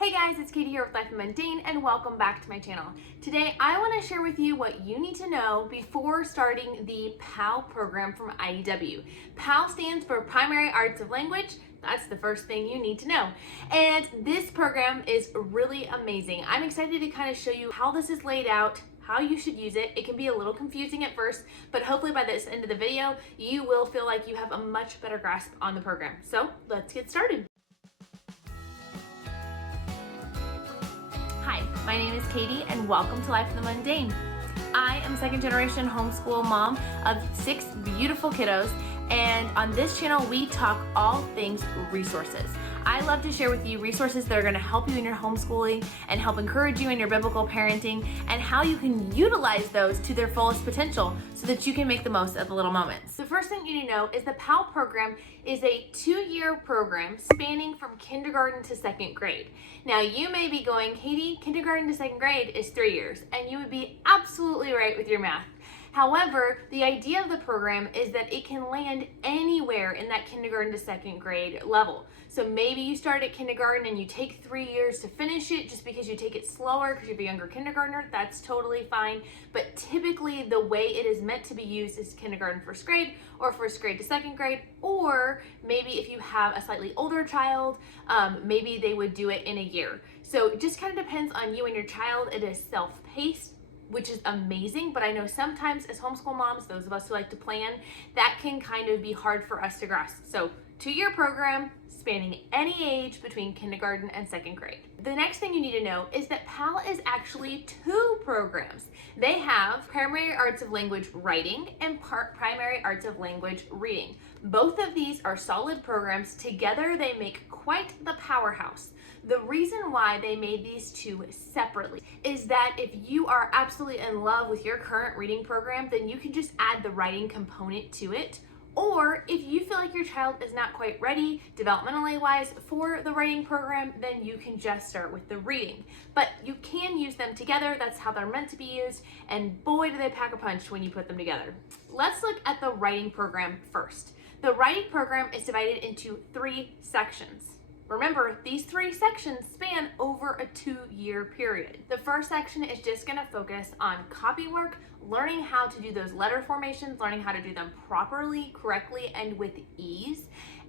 Hey guys, it's Katie here with Life Mundane and welcome back to my channel. Today I want to share with you what you need to know before starting the PAL program from IEW. PAL stands for Primary Arts of Language. That's the first thing you need to know. And this program is really amazing. I'm excited to kind of show you how this is laid out, how you should use it. It can be a little confusing at first, but hopefully by this end of the video, you will feel like you have a much better grasp on the program. So let's get started. Hi, my name is Katie and welcome to Life in the Mundane. I am a second generation homeschool mom of 6 beautiful kiddos, and on this channel we talk all things resources. I love to share with you resources that are going to help you in your homeschooling and help encourage you in your biblical parenting and how you can utilize those to their fullest potential so that you can make the most of the little moments. The first thing you need to know is the PAL program is a 2-year program spanning from kindergarten to 2nd grade. Now you may be going, Katie, kindergarten to 2nd grade is 3 years, and you would be absolutely right with your math. However, the idea of the program is that it can land anywhere in that kindergarten to 2nd grade level. So maybe you start at kindergarten and you take 3 years to finish it just because you take it slower because you have a younger kindergartner. That's totally fine. But typically the way it is meant to be used is kindergarten 1st grade or 1st grade to 2nd grade, or maybe if you have a slightly older child, maybe they would do it in a year. So it just kind of depends on you and your child. It is self-paced, which is amazing, but I know sometimes as homeschool moms, those of us who like to plan, that can kind of be hard for us to grasp. So 2-year program spanning any age between kindergarten and 2nd grade. The next thing you need to know is that PAL is actually 2 programs. They have Primary Arts of Language Writing and Primary Arts of Language Reading. Both of these are solid programs. Together they make quite the powerhouse. The reason why they made these 2 separately is that if you are absolutely in love with your current reading program, then you can just add the writing component to it. Or if you feel like your child is not quite ready developmentally wise for the writing program, then you can just start with the reading. But you can use them together. That's how they're meant to be used. And boy, do they pack a punch when you put them together. Let's look at the writing program first. The writing program is divided into 3 sections. Remember, these 3 sections span over a 2-year period. The first section is just going to focus on copy work, learning how to do those letter formations, learning how to do them properly, correctly, and with ease,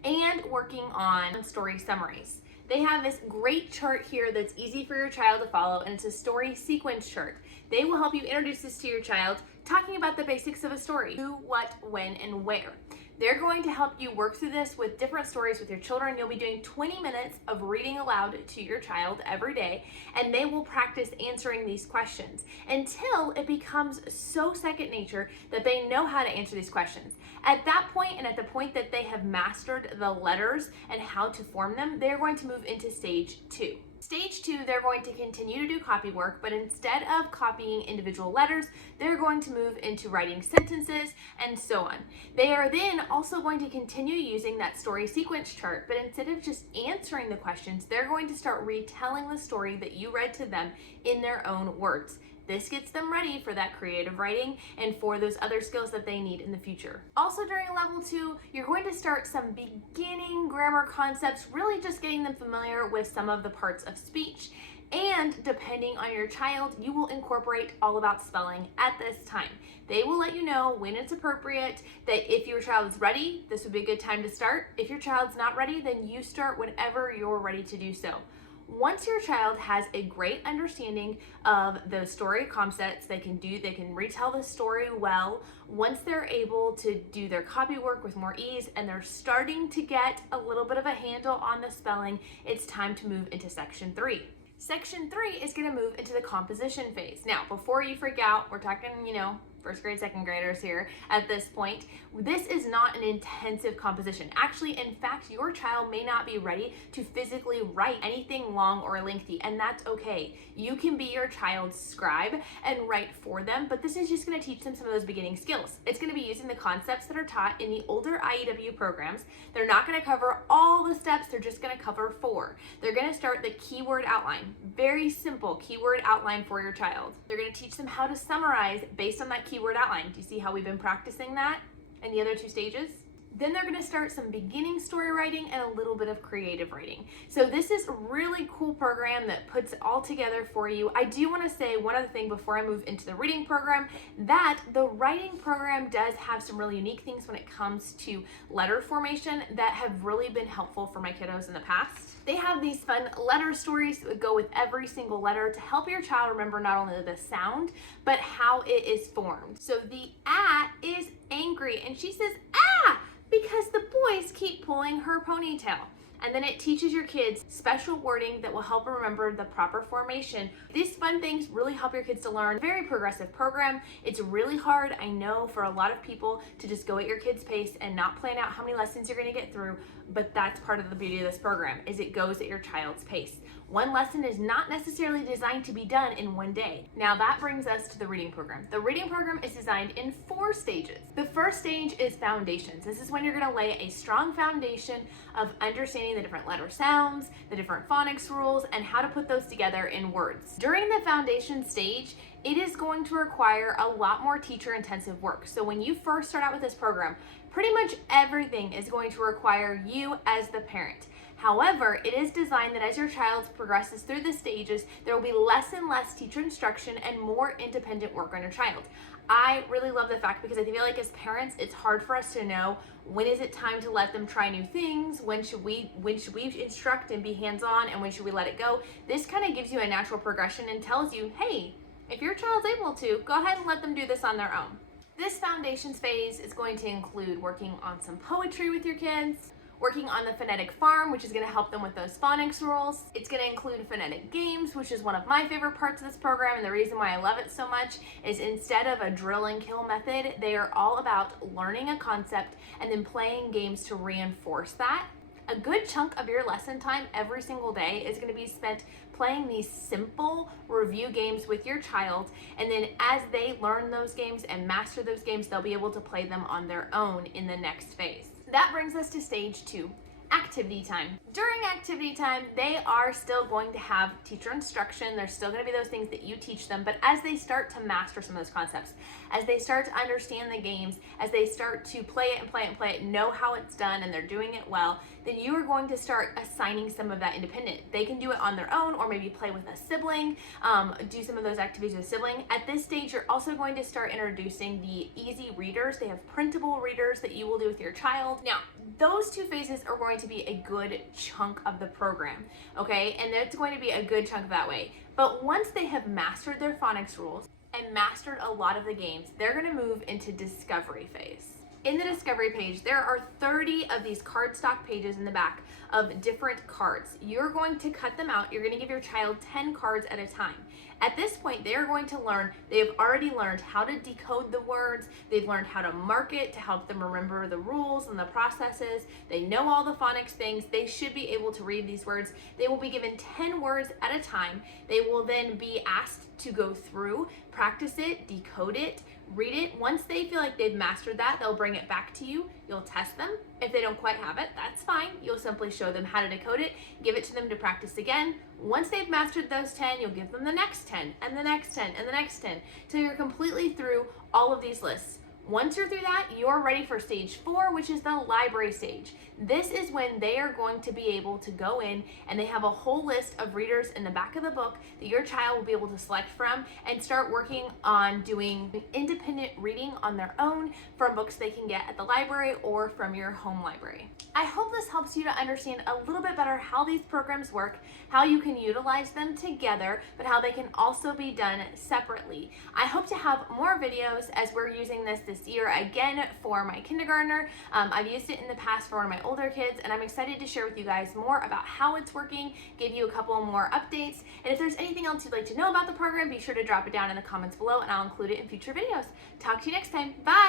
and working on story summaries. They have this great chart here that's easy for your child to follow, and it's a story sequence chart. They will help you introduce this to your child, talking about the basics of a story: who, what, when, and where. They're going to help you work through this with different stories with your children. You'll be doing 20 minutes of reading aloud to your child every day, and they will practice answering these questions until it becomes so second nature that they know how to answer these questions. At that point, and at the point that they have mastered the letters and how to form them, they're going to move into stage 2. Stage 2, they're going to continue to do copy work, but instead of copying individual letters, they're going to move into writing sentences and so on. They are then also going to continue using that story sequence chart, but instead of just answering the questions, they're going to start retelling the story that you read to them in their own words. This gets them ready for that creative writing and for those other skills that they need in the future. Also during level 2, you're going to start some beginning grammar concepts, really just getting them familiar with some of the parts of speech. And depending on your child, you will incorporate all about spelling at this time. They will let you know when it's appropriate, that if your child is ready, this would be a good time to start. If your child's not ready, then you start whenever you're ready to do so. Once your child has a great understanding of the story concepts, they can retell the story well. Once they're able to do their copy work with more ease and they're starting to get a little bit of a handle on the spelling, it's time to move into section 3. Section 3 is going to move into the composition phase. Now, before you freak out, we're talking, 1st grade, 2nd graders here at this point. This is not an intensive composition. Actually, in fact, your child may not be ready to physically write anything long or lengthy, and that's okay. You can be your child's scribe and write for them, but this is just going to teach them some of those beginning skills. It's going to be using the concepts that are taught in the older IEW programs. They're not going to cover all the steps, they're just going to cover 4. They're going to start the keyword outline. Very simple keyword outline for your child. They're going to teach them how to summarize based on that keyword outline. Do you see how we've been practicing that in the other 2 stages? Then they're gonna start some beginning story writing and a little bit of creative writing. So this is a really cool program that puts it all together for you. I do wanna say one other thing before I move into the reading program, that the writing program does have some really unique things when it comes to letter formation that have really been helpful for my kiddos in the past. They have these fun letter stories that would go with every single letter to help your child remember not only the sound, but how it is formed. So the "ah" is angry, and she says "ah" because the boys keep pulling her ponytail. And then it teaches your kids special wording that will help them remember the proper formation. These fun things really help your kids to learn. Very progressive program. It's really hard, I know, for a lot of people to just go at your kids' pace and not plan out how many lessons you're gonna get through, but that's part of the beauty of this program, is it goes at your child's pace. One lesson is not necessarily designed to be done in one day. Now that brings us to the reading program. The reading program is designed in 4 stages. The first stage is foundations. This is when you're gonna lay a strong foundation of understanding the different letter sounds, the different phonics rules, and how to put those together in words. During the foundation stage, it is going to require a lot more teacher-intensive work. So when you first start out with this program, pretty much everything is going to require you as the parent. However, it is designed that as your child progresses through the stages, there will be less and less teacher instruction and more independent work on your child. I really love the fact, because I feel like as parents, it's hard for us to know when is it time to let them try new things, when should we instruct and be hands-on, and when should we let it go. This kind of gives you a natural progression and tells you, hey, if your child's able to, go ahead and let them do this on their own. This foundations phase is going to include working on some poetry with your kids, working on the phonetic farm, which is going to help them with those phonics rules. It's going to include phonetic games, which is one of my favorite parts of this program, and the reason why I love it so much is instead of a drill and kill method, they are all about learning a concept and then playing games to reinforce that. A good chunk of your lesson time every single day is going to be spent playing these simple review games with your child, and then as they learn those games and master those games, they'll be able to play them on their own in the next phase. That brings us to stage 2, activity time. During activity time, they are still going to have teacher instruction. There's still going to be those things that you teach them, but as they start to master some of those concepts, as they start to understand the games, as they start to play it and play it and play it, know how it's done, and they're doing it well, then you are going to start assigning some of that independent. They can do it on their own, or maybe play with a sibling, do some of those activities with a sibling. At this stage, you're also going to start introducing the easy readers. They have printable readers that you will do with your child. Now, those 2 phases are going to be a good chunk of the program, okay? And it's going to be a good chunk that way. But once they have mastered their phonics rules and mastered a lot of the games, they're gonna move into discovery phase. In the discovery page, there are 30 of these cardstock pages in the back of different cards. You're going to cut them out. You're going to give your child 10 cards at a time. At this point, they are going to learn, they have already learned how to decode the words. They've learned how to mark it to help them remember the rules and the processes. They know all the phonics things. They should be able to read these words. They will be given 10 words at a time. They will then be asked to go through, practice it, decode it, read it. Once they feel like they've mastered that, they'll bring it back to you. You'll test them. If they don't quite have it, that's fine. You'll simply show them how to decode it, give it to them to practice again. Once they've mastered those 10, you'll give them the next 10, and the next 10, and the next 10, till you're completely through all of these lists. Once you're through that, you're ready for stage 4, which is the library stage. This is when they are going to be able to go in and they have a whole list of readers in the back of the book that your child will be able to select from and start working on doing independent reading on their own from books they can get at the library or from your home library. I hope this helps you to understand a little bit better how these programs work, how you can utilize them together, but how they can also be done separately. I hope to have more videos as we're using this year again for my kindergartner. I've used it in the past for one of my older kids, and I'm excited to share with you guys more about how it's working, give you a couple more updates, and if there's anything else you'd like to know about the program, be sure to drop it down in the comments below and I'll include it in future videos. Talk to you next time. Bye!